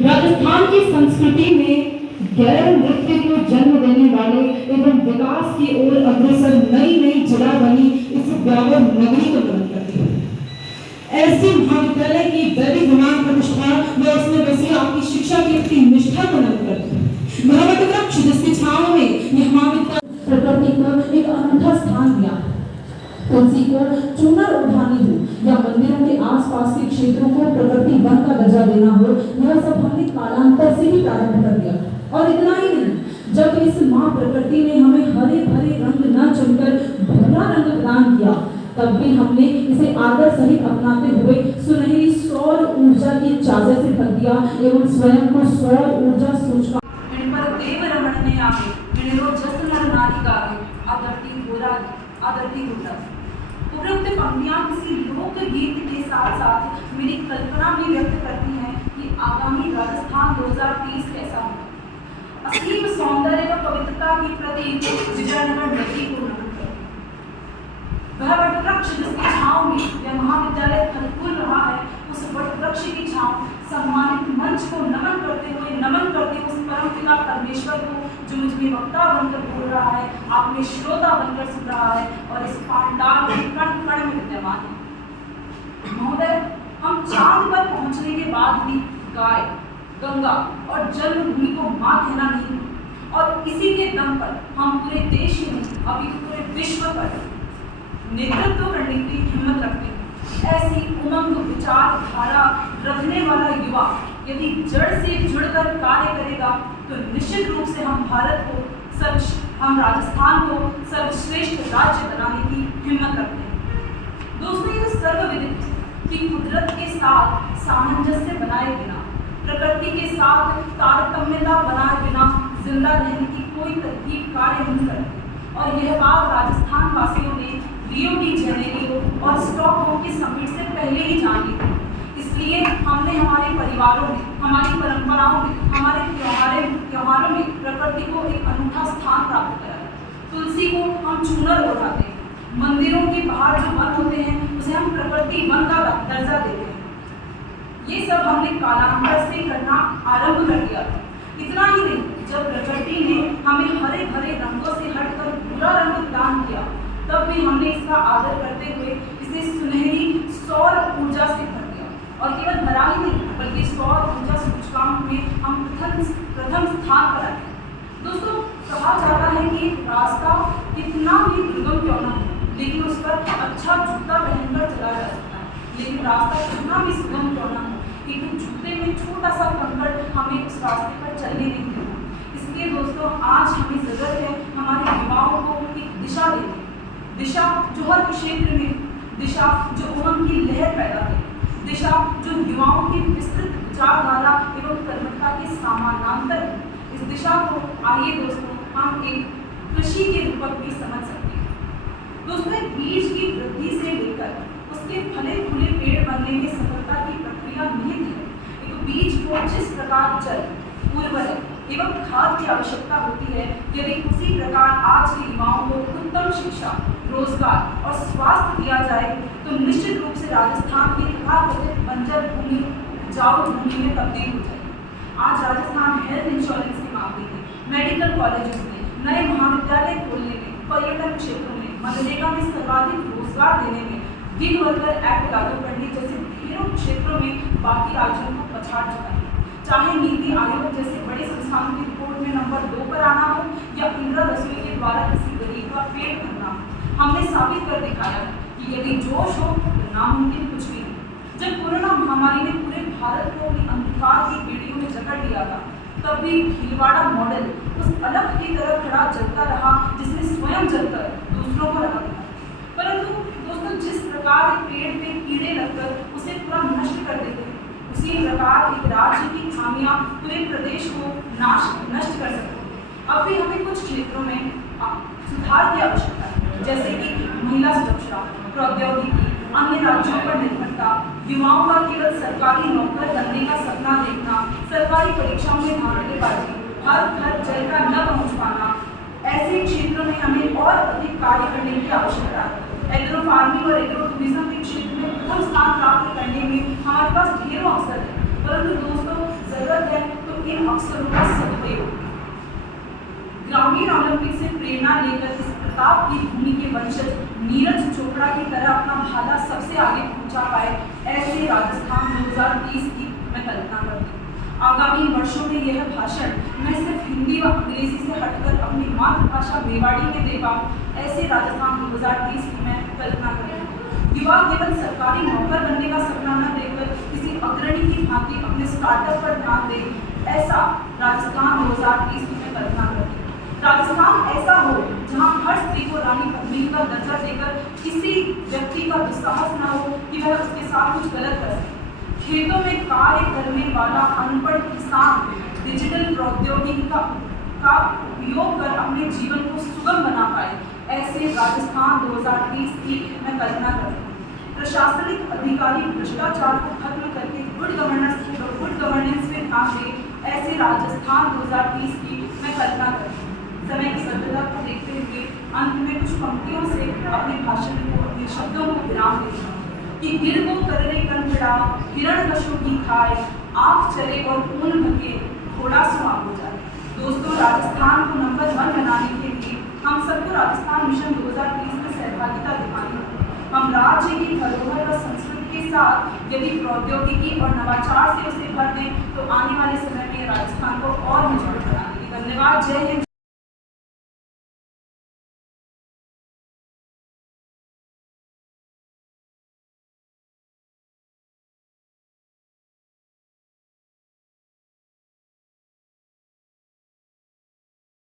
राजस्थान की संस्कृति में गैर नृत्य को जन्म देने वाले एवं विकास की ओर अग्रसर नई नई जिला बनी इस व्यावर नगरी को नमन करती है। ऐसी महाविद्यालय की वैदिक गुणान प्रतिष्ठा व इसमें बसी आपकी शिक्षा की अपनी निष्ठा को नमन करती है। महावट वृक्ष जिसकी छांव में यह महाविद्यालय प्रकृति को एक अनूठा स्थान दिया। तुलसी को चूनर उठानी हो या मंदिरों के आसपास के क्षेत्रों को प्रकृति वन का दर्जा देना हो, यह सब हमने कालांतर से ही प्रारंभ कर दिया। और इतना ही नहीं, जब इस माँ प्रकृति ने हमें हरे भरे रंग न चुनकर भला रंग प्रदान किया, तब भी हमने इसे आदर सहित अपनाते हुए सुनहरी सौर ऊर्जा की चादर से ढक दिया एवं स्वयं को सौर ऊर्जा सूचकांक देव रमण ने आगे नारी गावे आदरती गोरागी आदरती गोरागी। उपरोक्त पंक्तियां किसी लोकगीत के साथ साथ मेरी कल्पना भी व्यक्त करती हैं कि आगामी राजस्थान 2030 कैसा होगा। असीम सौंदर्य व पवित्रता की प्रतीक विजयनगर नदी को नमन करती है। वह वटवृक्ष जिसकी छांव में यह महाविद्यालय फलफूल रहा है, उस वटवृक्ष की छांव सम्मानित मंच को नमन करते उस परम पिता परमेश्वर को जो मुझ में वक्ता बनकर बोल रहा है, आप में श्रोता बनकर सुन रहा है और इस पांडाल के कण कण में विद्यमान है। महोदय, हम चांद पर पहुंचने के बाद भी गाय, गंगा और जन्मभूमि को मां कहना नहीं, और इसी के दम पर हम पूरे देश में अभी पूरे विश्व पर नेतृत्व करने की हिम्मत रखते हैं। ऐसी उमंग विचारधारा रखने वाला युवा यदि जड़ से जुड़कर कार्य करेगा तो निश्चित रूप से हम राजस्थान को सर्वश्रेष्ठ राज्य बनाने की हिम्मत रखते हैं। दोस्तों, ये सर्वविदित कि कुदरत के साथ सामंजस्य बनाए बिना, प्रकृति के साथ तारतम्यता बनाए बिना जिंदा रहने की कोई तरकीब कार्य नहीं करती। और यह बात राजस्थान वासियों ने रियो डी जेनेरियो और स्टॉकहोम के समिट से पहले ही जान ली थी। इसलिए हमने हमारे परिवारों में, हमारी परंपराओं में, हमारे त्योहारों में प्रकृति को एक अनूठा स्थान प्राप्त करा है। तुलसी को हम चूनर ओढ़ाते हैं, मंदिरों के बाहर जो वन होते हैं उसे हम प्रकृति वन का दर्जा देते हैं। ये सब हमने कालांतर से करना आरंभ कर दिया था। इतना ही नहीं, जब प्रकृति ने हमें हरे भरे रंगों से हटकर बुरा रंग प्रदान किया, तब भी हमने इसका आदर करते हुए इसे सुनहरी सौर ऊर्जा से भर दिया। और केवल भरा ही नहीं, बल्कि सौर ऊर्जा सूचकांक में हम प्रथम स्थान पर आए। दोस्तों, कहा जाता है कि एक रास्ता कितना भी दुर्गम क्यों ना हो, लेकिन उस पर अच्छा जूता पहनकर चला जा सकता है। लेकिन रास्ता कितना भी सुगम क्यों ना हो, एक जूते में छोटा सा कंकड़ हमें उस रास्ते पर चलने नहीं देगा। इसलिए दोस्तों, आज हमें जरूरत है हमारे युवाओं को एक दिशा देने, दिशा जो हर क्षेत्र में, दिशा जो उमंग की लहर पैदा करे, दिशा जो युवाओं की विस्तृत विचारधारा एवं कर्मठता के समानांतर है। इस दिशा को आइए दोस्तों हम एक कृषि के रूपक भी समझ सकते हैं। दोस्तों, एक बीज की वृद्धि से लेकर उसके फले फूले पेड़ बनने में सफलता की प्रक्रिया निहित है। एक बीज को जिस प्रकार जल, उर्वरक एवं खाद की आवश्यकता होती है, यदि उसी प्रकार आज के युवाओं को उत्तम शिक्षा, रोजगार और स्वास्थ्य दिया जाए तो निश्चित रूप से राजस्थान की तथाकथित बंजर भूमि उपजाऊ भूमि में तब्दील हो जाएगी। आज राजस्थान हेल्थ इंश्योरेंस के मामले में, मेडिकल कॉलेजेस में, नए महाविद्यालय खोलने में, पर्यटन क्षेत्रों में, मनरेगा में सर्वाधिक रोजगार देने में, गिग वर्कर एक्ट लागू करने जैसे ढेरों क्षेत्रों में बाकी राज्यों को पछाड़ चुका है। चाहे नीति आयोग जैसे बड़े संस्थानों की रिपोर्ट में नंबर 2 पर आना हो या इंदिरा रसोई के द्वारा किसी गरीब का पेट भरना हो, हमने साबित कर दिखाया कि यदि जोश हो तो नामुमकिन कुछ भी नहीं। जब कोरोना महामारी ने पूरे भारत को अपनी अंधकार की बेड़ियों में जकड़ लिया था, तब भी भीलवाड़ा मॉडल उस अलग की तरह खड़ा जलता रहा जिसने स्वयं जलकर दूसरों को राह दिया। परंतु दोस्तों, जिस प्रकार पेड़ में कीड़े लगकर उसे पूरा नष्ट कर देते हैं, उसी प्रकार एक राज्य की खामियां पूरे प्रदेश को नष्ट कर सकते हैं। अब भी हमें कुछ क्षेत्रों में सुधार की आवश्यकता है, जैसे कि महिला सुरक्षा, प्रौद्योगिकी, अन्य राज्यों पर निर्भरता, युवाओं का केवल सरकारी नौकर बनने का सपना देखना, सरकारी परीक्षाओं में धांधलीबाजी, हर घर जल का न पहुंच पाना। ऐसे क्षेत्रों में हमें और अधिक कार्य करने की आवश्यकता है। एग्रो फार्मिंग और एग्रो टूरिज्म के क्षेत्र में प्रथम स्थान प्राप्त करने में अवसरों का सदुपयोग। ग्रामीण ओलंपिक से प्रेरणा लेकर इस प्रताप की भूमि के वंशज नीरज चोपड़ा की तरह अपना भाला सबसे आगे पहुंचा पाए, ऐसे राजस्थान 2030 की मैं कल्पना करती हूँ। आगामी वर्षों में यह भाषण मैं सिर्फ हिंदी व अंग्रेजी से हटकर अपनी मातृभाषा मेवाड़ी में दे पाऊँ, ऐसे राजस्थान 2030 की मैं कल्पना करती हूँ। युवा केवल सरकारी नौकर बनने का सपना न देखकर किसी अग्रणी की भांति अपने स्टार्टअप पर ध्यान दे, ऐसा राजस्थान 2030 की मैं कल्पना करती हूँ। राजस्थान ऐसा हो जहां हर स्त्री को रानी पद्मिनी का दर्जा देकर किसी व्यक्ति का दुस्साहस न हो कि वह उसके साथ कुछ गलत कर सके। खेतों में कार्य करने वाला अनपढ़ किसान डिजिटल प्रौद्योगिकी का उपयोग कर अपने जीवन को सुगम बना पाए, ऐसे राजस्थान 2030 की मैं कल्पना करती हूँ। प्रशासनिक अधिकारी भ्रष्टाचार को खत्म करके गुड गवर्नेंस में ध्यान दे, ऐसे राजस्थान 2030 की मैं कल्पना करती हूँ। समय की सभ्यता को देखते हुए अंत में कुछ पंक्तियों से अपने भाषण को, अपने शब्दों को विराम देती हूँ कि गिर को कररे कंठड़ा हिरण कशु की खाए, आँख चले और खून भके थोड़ा सो आग हो जाए। दोस्तों, राजस्थान को नंबर 1 बनाने के लिए हम सबको राजस्थान मिशन 2030 में सहभागिता दिखानी है। हम राज्य की धरोहर व संस्कृति के साथ यदि प्रौद्योगिकी और नवाचार से उसे भर दें तो आने वाले समय में राजस्थान को और मजबूत बना देगी। धन्यवाद। जय हिंद।